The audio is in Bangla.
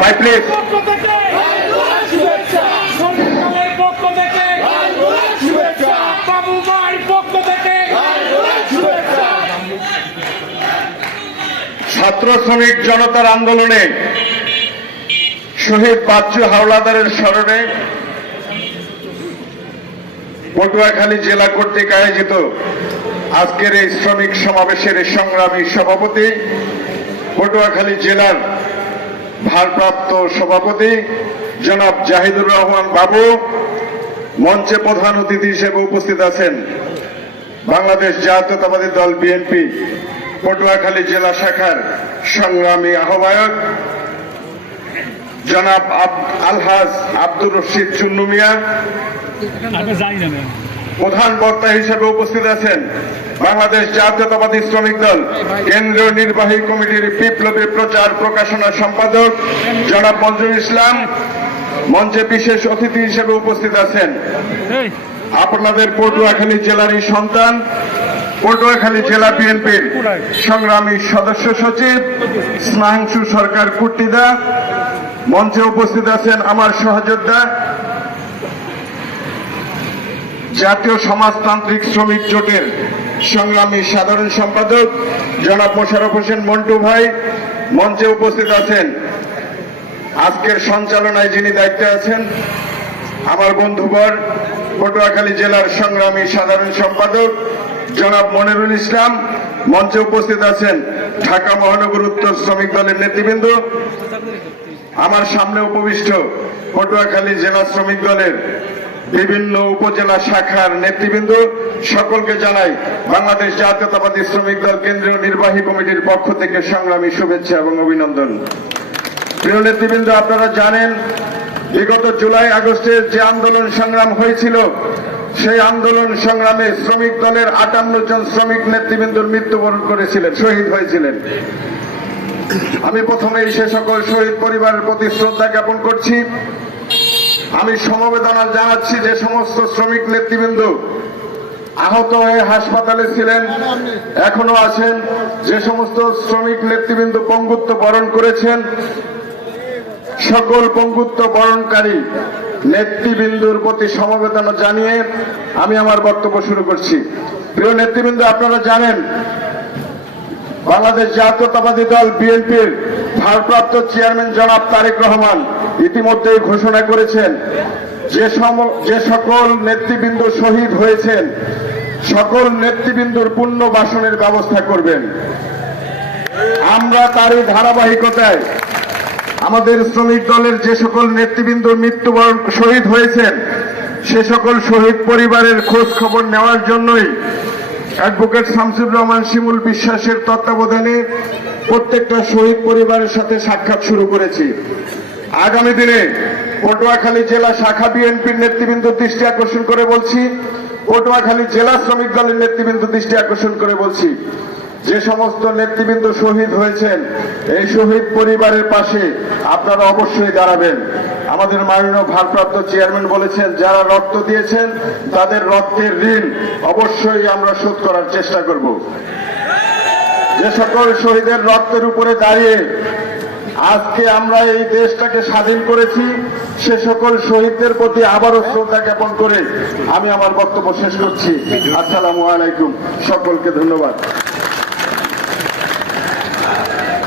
ভাই প্লিজ ছাত্র শ্রমিক জনতার আন্দোলনে শহীদ বাচ্চু হাওলাদারের স্মরণে পটুয়াখালী জেলা কর্তৃক আয়োজিত আজকের এই শ্রমিক সমাবেশের সংগ্রামী সভাপতি, পটুয়াখালী জেলার ভারপ্রাপ্ত সভাপতি জনাব জাহিদুর রহমান বাবু, মঞ্চে প্রধান অতিথি হিসেবে উপস্থিত আছেন বাংলাদেশ জাতীয়তাবাদী দল বিএনপি পটুয়াখালী জেলা শাখার সংগ্রামী আহ্বায়ক জনাব আলহাজ আব্দুর রশিদ চুন্নু মিয়া, প্রধান বক্তা হিসেবে উপস্থিত আছেন বাংলাদেশ জাতীয়তাবাদী শ্রমিক দল কেন্দ্রীয় নির্বাহী কমিটির বিপ্লবী প্রচার প্রকাশনা সম্পাদক জনাব মঞ্জুর ইসলাম। মঞ্চে বিশেষ অতিথি হিসেবে উপস্থিত আছেন আপনাদের পটুয়াখালী জেলারই সন্তান, পটুয়াখালী জেলা বিএনপির সংগ্রামী সদস্য সচিব স্নেহাংশু সরকার কুট্টিদা। মঞ্চে উপস্থিত আছেন আমার সহযোদ্ধা জাতীয় সমাজতান্ত্রিক শ্রমিক জোটের সংগ্রামী সাধারণ সম্পাদক জনাব মোশাররফ হোসেন মন্টু ভাই। মঞ্চে উপস্থিত আছেন আজকের সঞ্চালনায় যিনি দায়িত্বে আছেন আমার বন্ধুবর পটুয়াখালী জেলার সংগ্রামী সাধারণ সম্পাদক জনাব মনিরুল ইসলাম। মঞ্চে উপস্থিত আছেন ঢাকা মহানগর উত্তর শ্রমিক দলের নেতৃবৃন্দ। আমার সামনে উপবিষ্ট পটুয়াখালী জেলা শ্রমিক দলের বিভিন্ন উপজেলা শাখার নেতৃবৃন্দ, সকলকে জানাই বাংলাদেশ জাতীয়তাবাদী শ্রমিক দল কেন্দ্রীয় নির্বাহী কমিটির পক্ষ থেকে সংগ্রামী শুভেচ্ছা এবং অভিনন্দন। প্রিয় নেতৃবৃন্দ, আপনারা জানেন বিগত জুলাই আগস্টে যে আন্দোলন সংগ্রাম হয়েছিল, সেই আন্দোলন সংগ্রামে শ্রমিক দলের 58 জন শ্রমিক নেতৃবৃন্দর মৃত্যুবরণ করেছিলেন, শহীদ হয়েছিলেন। আমি প্রথমেই সে সকল শহীদ পরিবারের প্রতি শ্রদ্ধা জ্ঞাপন করছি। আমি সমবেদনা জানাচ্ছি যে সমস্ত শ্রমিক নেতৃবৃন্দ আহত হয়ে হাসপাতালে ছিলেন, এখনো আছেন, যে সমস্ত শ্রমিক নেতৃবৃন্দ পঙ্গুত্ব বরণ করেছেন, সকল পঙ্গুত্ব বরণকারী নেতৃবৃন্দর প্রতি সমবেদনা জানিয়ে আমি আমার বক্তব্য শুরু করছি। প্রিয় নেতৃবৃন্দ, আপনারা জানেন বাংলাদেশ জাতীয়তাবাদী দল বিএনপির ভারপ্রাপ্ত চেয়ারম্যান জনাব তারেক রহমান ইতিমধ্যেই ঘোষণা করেছেন যে সকল নেতৃবৃন্দ শহীদ হয়েছেন সকল নেতৃবৃন্দর পুনর্বাসনের ব্যবস্থা করবেন। আমরা তারই ধারাবাহিকতায় আমাদের শ্রমিক দলের যে সকল নেতৃবৃন্দ মৃত্যুবরণ শহীদ হয়েছেন সে সকল শহীদ পরিবারের খোঁজ খবর নেওয়ার জন্যই অ্যাডভোকেট শামসুর রহমান শিমুল বিশ্বাসের তত্ত্বাবধানে প্রত্যেকটা শহীদ পরিবারের সাথে সাক্ষাৎ শুরু করেছি। আগামী দিনে পটুয়াখালী জেলা শাখা বিএনপির নেতৃবৃন্দ দৃষ্টি আকর্ষণ করে বলছি, পটুয়াখালী জেলা শ্রমিক দলের নেতৃবৃন্দ দৃষ্টি আকর্ষণ করে বলছি, যে সমস্ত নেতৃবৃন্দ শহীদ হয়েছেন এই শহীদ পরিবারের পাশে আপনারা অবশ্যই দাঁড়াবেন। আমাদের মাননীয় ভারপ্রাপ্ত চেয়ারম্যান বলেছেন যারা রক্ত দিয়েছেন তাদের রক্তের ঋণ অবশ্যই আমরা শোধ করার চেষ্টা করব। যে সকল শহীদের রক্তের উপরে দাঁড়িয়ে আজকে আমরা এই দেশটাকে স্বাধীন করেছি সে সকল শহীদদের প্রতি আবারও শ্রদ্ধা জ্ঞাপন করে আমি আমার বক্তব্য শেষ করছি। আসসালামু আলাইকুম, সকলকে ধন্যবাদ।